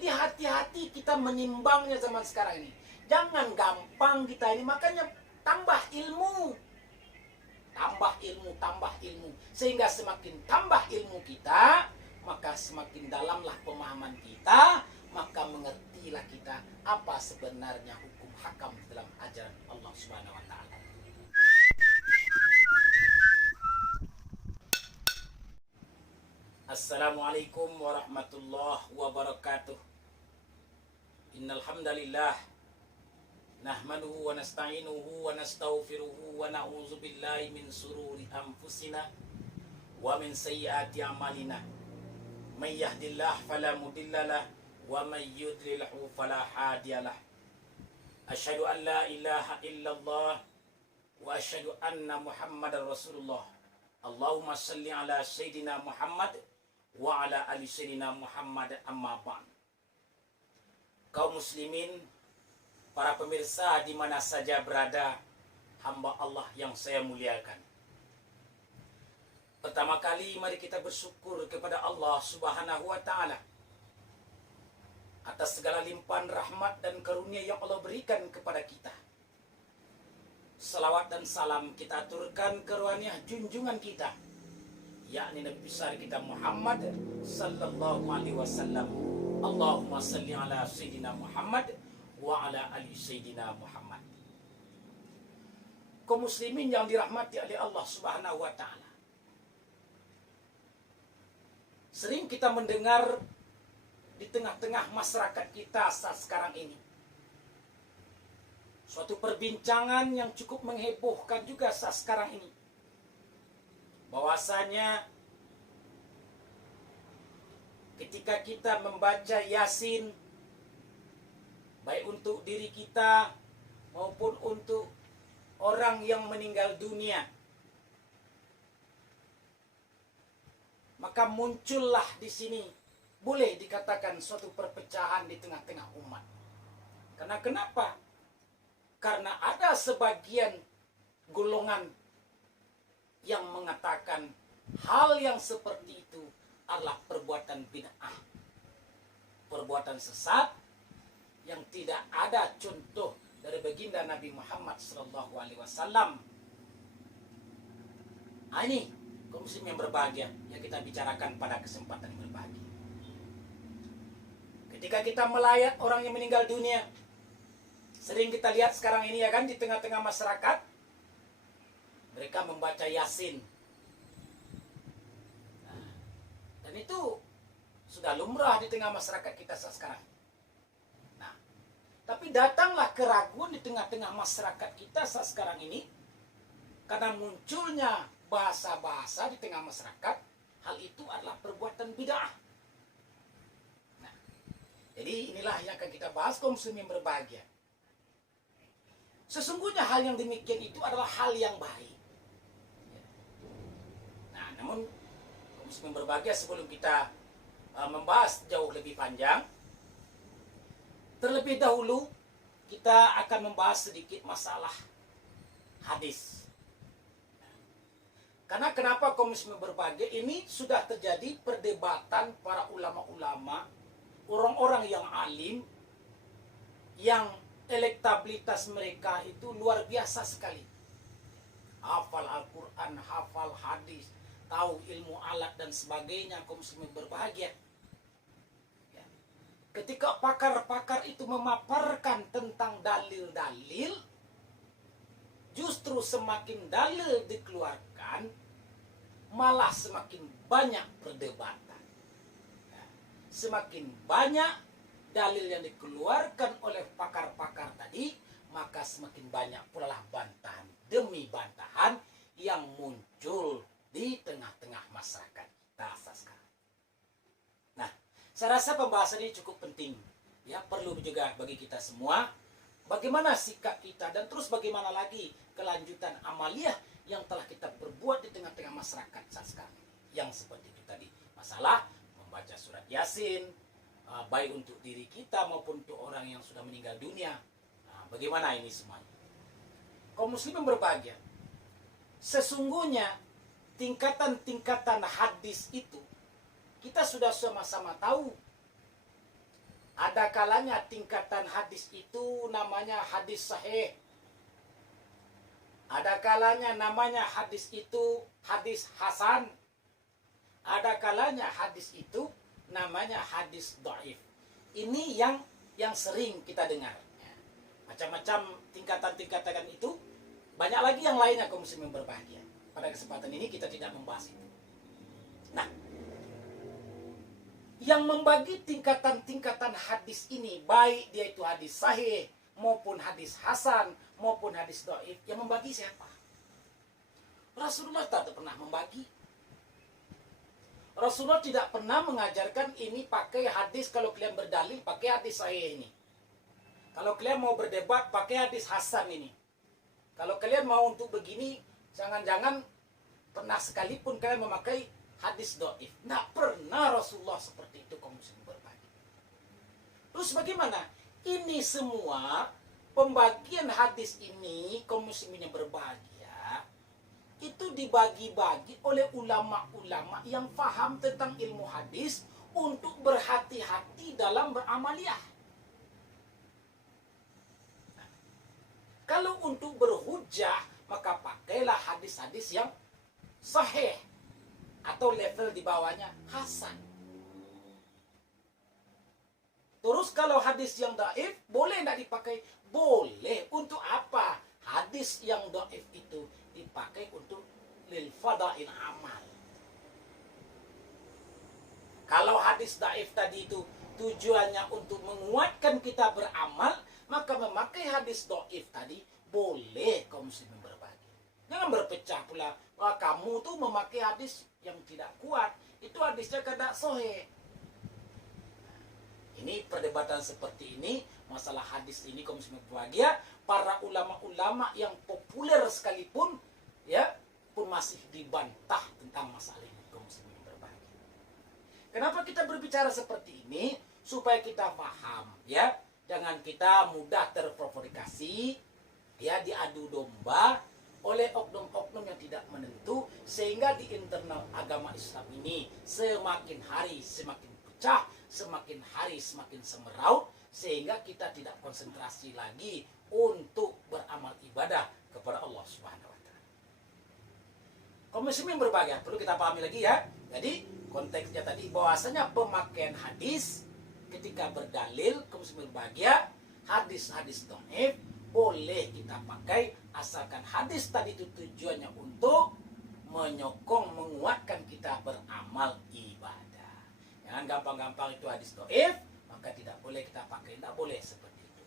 Jadi hati-hati kita menimbangnya zaman sekarang ini. Jangan gampang kita ini, makanya tambah ilmu. Tambah ilmu, tambah ilmu. Sehingga semakin tambah ilmu kita, maka semakin dalamlah pemahaman kita, maka mengertilah kita apa sebenarnya hukum hakam dalam ajaran Allah Subhanahu wa taala. Assalamualaikum warahmatullahi wabarakatuh. Innal hamdalillah nahmaduhu wa nasta'inuhu wa nastaghfiruhu wa na'udzu billahi min sururi anfusina wa min sayyiati a'malina. May yahdihillahu fala mudhillalah wa may yudlilhu fala hadiyalah. Asyhadu an la ilaha illallah wa asyhadu anna Muhammadar Rasulullah. Allahumma shalli ala sayyidina Muhammad wa ala ali sayyidina Muhammad, amma ba'd. Kaum muslimin, para pemirsa di mana saja berada, hamba Allah yang saya muliakan. Pertama kali mari kita bersyukur kepada Allah Subhanahu wa taala atas segala limpahan rahmat dan karunia yang Allah berikan kepada kita. Salawat dan salam kita aturkan ke ruhaniah junjungan kita, yakni Nabi besar kita Muhammad sallallahu alaihi wasallam. Allahumma salli ala sayyidina Muhammad wa ala ali sayyidina Muhammad. Kaum muslimin yang dirahmati oleh Allah Subhanahu wa taala. Sering kita mendengar di tengah-tengah masyarakat kita saat sekarang ini suatu perbincangan yang cukup menghebohkan juga saat sekarang ini, bahwasanya ketika kita membaca Yasin, baik untuk diri kita maupun untuk orang yang meninggal dunia, maka muncullah di sini boleh dikatakan suatu perpecahan di tengah-tengah umat. Karena kenapa? Karena ada sebagian golongan yang mengatakan hal yang seperti itu adalah perbuatan bid'ah, perbuatan sesat yang tidak ada contoh dari baginda Nabi Muhammad SAW. Ini kaum muslim yang berbahagia yang kita bicarakan pada kesempatan yang berbahagia. Ketika kita melayat orang yang meninggal dunia, sering kita lihat sekarang ini ya kan, di tengah-tengah masyarakat mereka membaca Yasin. Dan itu sudah lumrah di tengah masyarakat kita saat sekarang. Nah, tapi datanglah keraguan di tengah-tengah masyarakat kita saat sekarang ini karena munculnya bahasa-bahasa di tengah masyarakat, hal itu adalah perbuatan bid'ah. Nah, jadi inilah yang akan kita bahas, kaum muslim yang berbahagia. Sesungguhnya hal yang demikian itu adalah hal yang baik. Nah, namun kaum muslim berbahagia, sebelum kita membahas jauh lebih panjang, terlebih dahulu kita akan membahas sedikit masalah hadis. Karena kenapa kaum muslim berbahagia, ini sudah terjadi perdebatan para ulama-ulama, orang-orang yang alim, yang elektabilitas mereka itu luar biasa sekali. Hafal Al-Quran, hafal hadis, tahu ilmu alat dan sebagainya, kaum muslimin berbahagia. Ya. Ketika pakar-pakar itu memaparkan tentang dalil-dalil, justru semakin dalil dikeluarkan, malah semakin banyak perdebatan. Ya. Semakin banyak dalil yang dikeluarkan oleh pakar-pakar tadi, maka semakin banyak pula bantahan demi bantahan yang muncul di tengah-tengah masyarakat kita sekarang. Nah, saya rasa pembahasan ini cukup penting, ya, perlu juga bagi kita semua. Bagaimana sikap kita dan terus bagaimana lagi kelanjutan amaliyah yang telah kita perbuat di tengah-tengah masyarakat saat sekarang, yang seperti itu tadi, masalah membaca surat Yasin, baik untuk diri kita maupun untuk orang yang sudah meninggal dunia. Nah, bagaimana ini semuanya? Kaum muslimin berbahagia. Sesungguhnya tingkatan-tingkatan hadis itu kita sudah sama-sama tahu. Ada kalanya tingkatan hadis itu namanya hadis sahih. Ada kalanya namanya hadis itu hadis hasan. Ada kalanya hadis itu namanya hadis dhaif. Ini yang sering kita dengar. Macam-macam tingkatan-tingkatan itu. Banyak lagi yang lainnya kaum muslimin berbahagia. Pada kesempatan ini kita tidak membahas itu. Nah, yang membagi tingkatan-tingkatan hadis ini, baik dia itu hadis sahih, maupun hadis hasan, maupun hadis dhaif, yang membagi siapa? Rasulullah tak pernah membagi. Rasulullah tidak pernah mengajarkan ini pakai hadis, kalau kalian berdalil pakai hadis sahih ini. Kalau kalian mau berdebat pakai hadis hasan ini. Kalau kalian mau untuk begini, jangan-jangan pernah sekalipun kalian memakai hadis dhaif. Tidak pernah Rasulullah seperti itu kaum muslimin berbagi. Terus bagaimana? Ini semua pembagian hadis ini kaum muslimin yang berbahagia itu dibagi-bagi oleh ulama-ulama yang faham tentang ilmu hadis untuk berhati-hati dalam beramaliyah. Kalau untuk berhujjah, maka pakailah hadis-hadis yang sahih. Atau level di bawahnya hasan. Terus kalau hadis yang dhaif, boleh tidak dipakai? Boleh. Untuk apa? Hadis yang dhaif itu dipakai untuk lil fadail amal. Kalau hadis dhaif tadi itu tujuannya untuk menguatkan kita beramal, maka memakai hadis dhaif tadi boleh kaum muslimin berbagi. Jangan berpecah pula. Wah, kamu tuh memakai hadis yang tidak kuat. Itu hadisnya kada sahih. Ini perdebatan seperti ini, masalah hadis ini kaum muslimin berbahagia, para ulama-ulama yang populer sekalipun ya pun masih dibantah tentang masalah ini kaum muslimin berbahagia. Kenapa kita berbicara seperti ini? Supaya kita paham ya. Jangan kita mudah terprovokasi, ya diadu domba oleh oknum-oknum yang tidak menentu, sehingga di internal agama Islam ini semakin hari semakin pecah, semakin hari semakin semeraut, sehingga kita tidak konsentrasi lagi untuk beramal ibadah kepada Allah Subhanahu wa taala. Kaum muslimin berbahagia, perlu kita pahami lagi ya. Jadi konteksnya tadi bahwasanya pemakaian hadis ketika berdalil kaum muslimin berbahagia, hadis-hadis dhaif boleh kita pakai asalkan hadis tadi itu tujuannya untuk menyokong, menguatkan kita beramal ibadah. Jangan gampang-gampang itu hadis dhaif, maka tidak boleh kita pakai, tidak boleh seperti itu.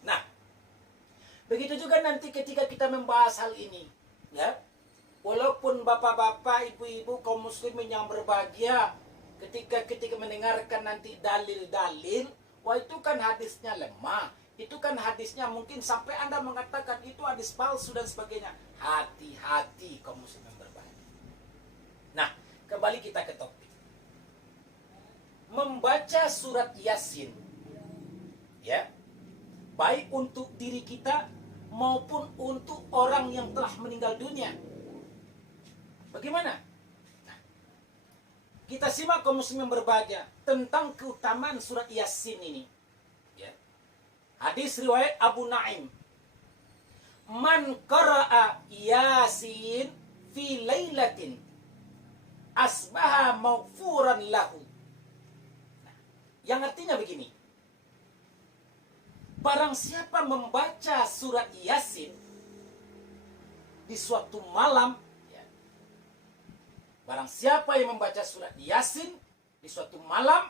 Nah, begitu juga nanti ketika kita membahas hal ini, ya, walaupun bapak-bapak, ibu-ibu, kaum muslimin yang berbahagia, ketika mendengarkan nanti dalil-dalil, wah itu kan hadisnya lemah, itu kan hadisnya mungkin sampai Anda mengatakan itu hadis palsu dan sebagainya. Hati-hati kaum muslimin berbahagia. Nah, kembali kita ke topik. Membaca surat Yasin, ya, baik untuk diri kita maupun untuk orang yang telah meninggal dunia. Bagaimana? Kita simak kaum muslimin berbahagia tentang keutamaan surat Yasin ini. Ya. Hadis riwayat Abu Naim. Man qara'a Yasin fi lailatin asbaha maghfuran lahu. Nah, yang artinya begini. Barang siapa membaca surat Yasin di suatu malam, barang siapa yang membaca surat Yasin di suatu malam,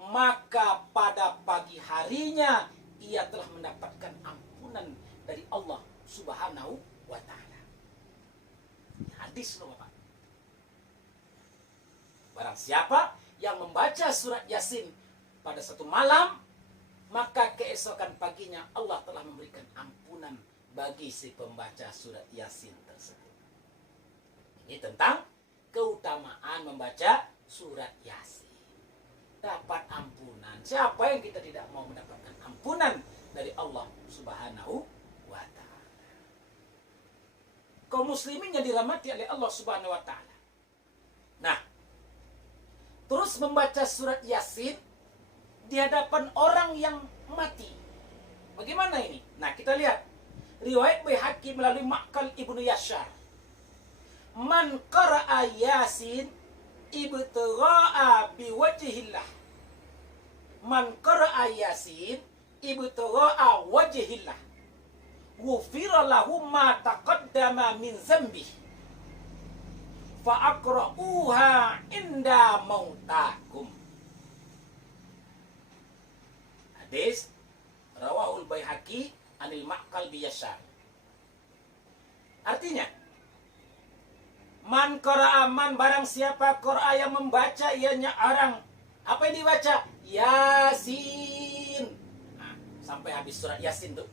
maka pada pagi harinya ia telah mendapatkan ampunan dari Allah Subhanahu wa ta'ala. Hadis loh Bapak. Barang siapa yang membaca surat Yasin pada satu malam, maka keesokan paginya Allah telah memberikan ampunan bagi si pembaca surat Yasin tersebut. Ini tentang keutamaan membaca surat Yasin. Dapat ampunan. Siapa yang kita tidak mau mendapatkan ampunan dari Allah Subhanahu wa ta'ala. Kaum muslimin yang dirahmati oleh Allah Subhanahu wa ta'ala. Nah, terus membaca surat Yasin di hadapan orang yang mati. Bagaimana ini? Nah, kita lihat riwayat Baihaqi melalui Ma'qal Ibnu Yashar. Man qara'a Yasin ibtigha'a biwajhillah. Man qara'a Yasin ibtigha'a wajhillah. Ghufira lahu ma taqaddama min dzambihi. Fa aqra'uha inda mautakum. Hadis rawahul Baihaqi anil Ma'qal bi Yashar. Artinya, man qara'a, man barang siapa qara'a yang membaca ianya orang, apa yang dibaca? Yasin. Nah, sampai habis surat Yasin tuh.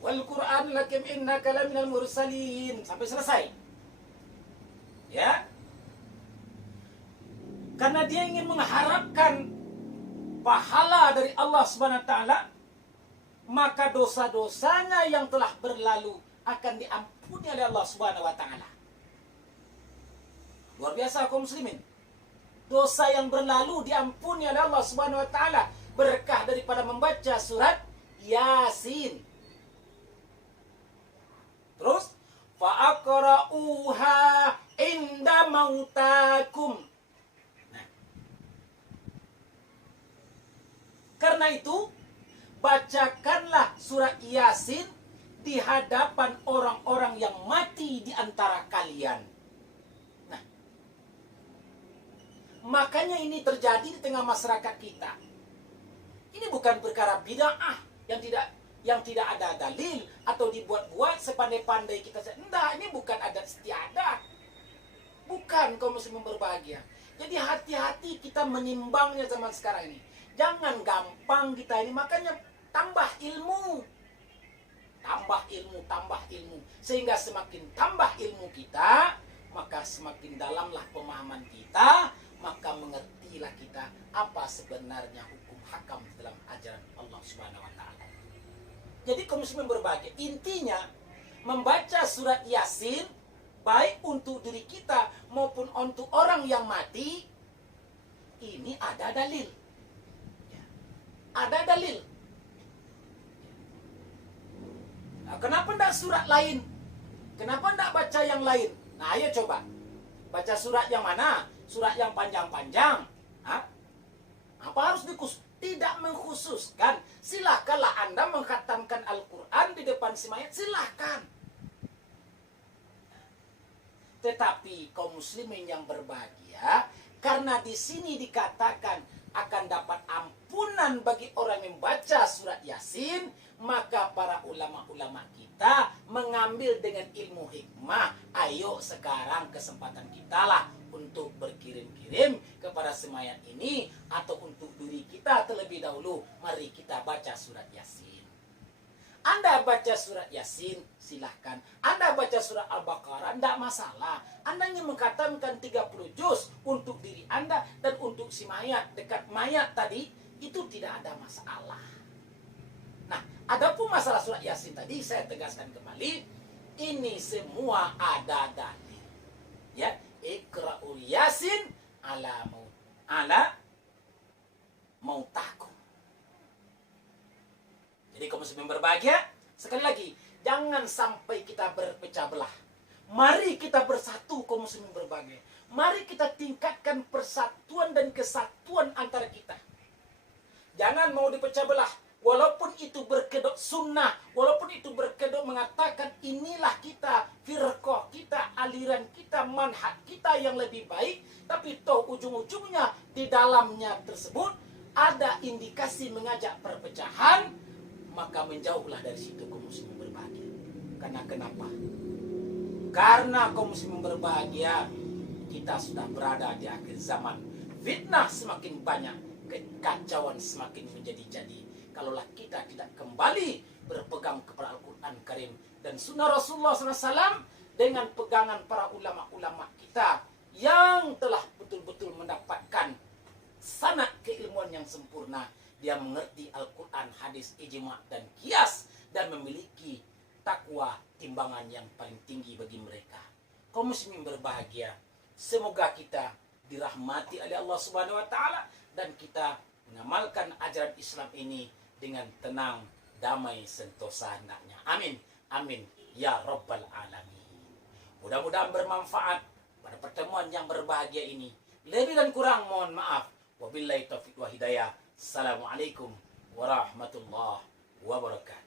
Wal Qur'an lakim innaka laminal mursalin, sampai selesai. Ya. Karena dia ingin mengharapkan pahala dari Allah Subhanahu wa taala, maka dosa-dosanya yang telah berlalu akan diampuni oleh Allah Subhanahu wa taala. Luar biasa kaum muslimin. Dosa yang berlalu diampuni oleh Allah Subhanahu wa taala berkah daripada membaca surat Yasin. Terus fa aqra'uha inda mautakum. Karena itu, bacakanlah surat Yasin di hadapan orang-orang yang mati di antara kalian. Nah, makanya ini terjadi di tengah masyarakat kita. Ini bukan perkara bid'ah yang tidak ada dalil atau dibuat-buat sepandai-pandai kita. Enggak, ini bukan adat istiadat. Bukan kaum muslimin berbahagia. Jadi hati-hati kita menimbangnya zaman sekarang ini. Jangan gampang kita ini, makanya tambah ilmu. Tambah ilmu, tambah ilmu. Sehingga semakin tambah ilmu kita, maka semakin dalamlah pemahaman kita, maka mengertilah kita apa sebenarnya hukum hakam dalam ajaran Allah Subhanahu wa taala. Jadi kaum muslimin berbahagia, intinya membaca surat Yasin baik untuk diri kita maupun untuk orang yang mati, ini ada dalil. Ada dalil. Nah, kenapa tidak surat lain? Kenapa tidak baca yang lain? Nah, ayo coba. Baca surat yang mana? Surat yang panjang-panjang. Hah? Apa harus tidak mengkhususkan? Silahkanlah Anda mengkhatamkan Al-Quran di depan si mayat. Silahkan. Tetapi kaum muslimin yang berbahagia, karena di sini dikatakan akan dapat ampunan bagi orang yang membaca surat Yasin, maka para ulama-ulama kita mengambil dengan ilmu hikmah. Ayo sekarang kesempatan kita lah untuk berkirim-kirim kepada semayat ini, atau untuk diri kita terlebih dahulu. Mari kita baca surat Yasin. Anda baca surat Yasin, silahkan. Anda baca surat Al-Baqarah, tidak masalah. Anda ingin mengkhatamkan 30 juz untuk diri Anda dan untuk si mayat, dekat mayat tadi, itu tidak ada masalah. Nah, adapun masalah surat Yasin tadi, saya tegaskan kembali, ini semua ada dalil. Ya, Iqra'ul Yasin ala mautakum. Jadi kaum muslimin berbahagia, sekali lagi, jangan sampai kita berpecah belah. Mari kita bersatu kaum muslimin berbahagia. Mari kita tingkatkan persatuan dan kesatuan antara kita. Jangan mau dipecah belah. Walaupun itu berkedok sunnah, walaupun itu berkedok mengatakan inilah kita, firqah kita, aliran kita, manhaj kita yang lebih baik, tapi toh ujung-ujungnya di dalamnya tersebut ada indikasi mengajak perpecahan, maka menjauhlah dari situ kaum muslimin berbahagia. Karena kenapa? Karena kaum muslimin berbahagia, kita sudah berada di akhir zaman. Fitnah semakin banyak, kekacauan semakin menjadi-jadi. Kalaulah kita tidak kembali berpegang kepada Al-Quran Karim dan Sunnah Rasulullah SAW dengan pegangan para ulama-ulama kita yang telah betul-betul mendapatkan sanad keilmuan yang sempurna. Dia mengerti Al-Quran, hadis, ijma' dan qiyas, dan memiliki takwa, timbangan yang paling tinggi bagi mereka. Kaum muslimin berbahagia, semoga kita dirahmati oleh Allah Subhanahu wa taala dan kita mengamalkan ajaran Islam ini dengan tenang, damai, sentosa hendaknya. Amin. Amin. Ya Rabbal Alamin. Mudah-mudahan bermanfaat pada pertemuan yang berbahagia ini. Lebih dan kurang mohon maaf. Wabillahi taufiq wa hidayah. Assalamualaikum warahmatullahi wabarakatuh.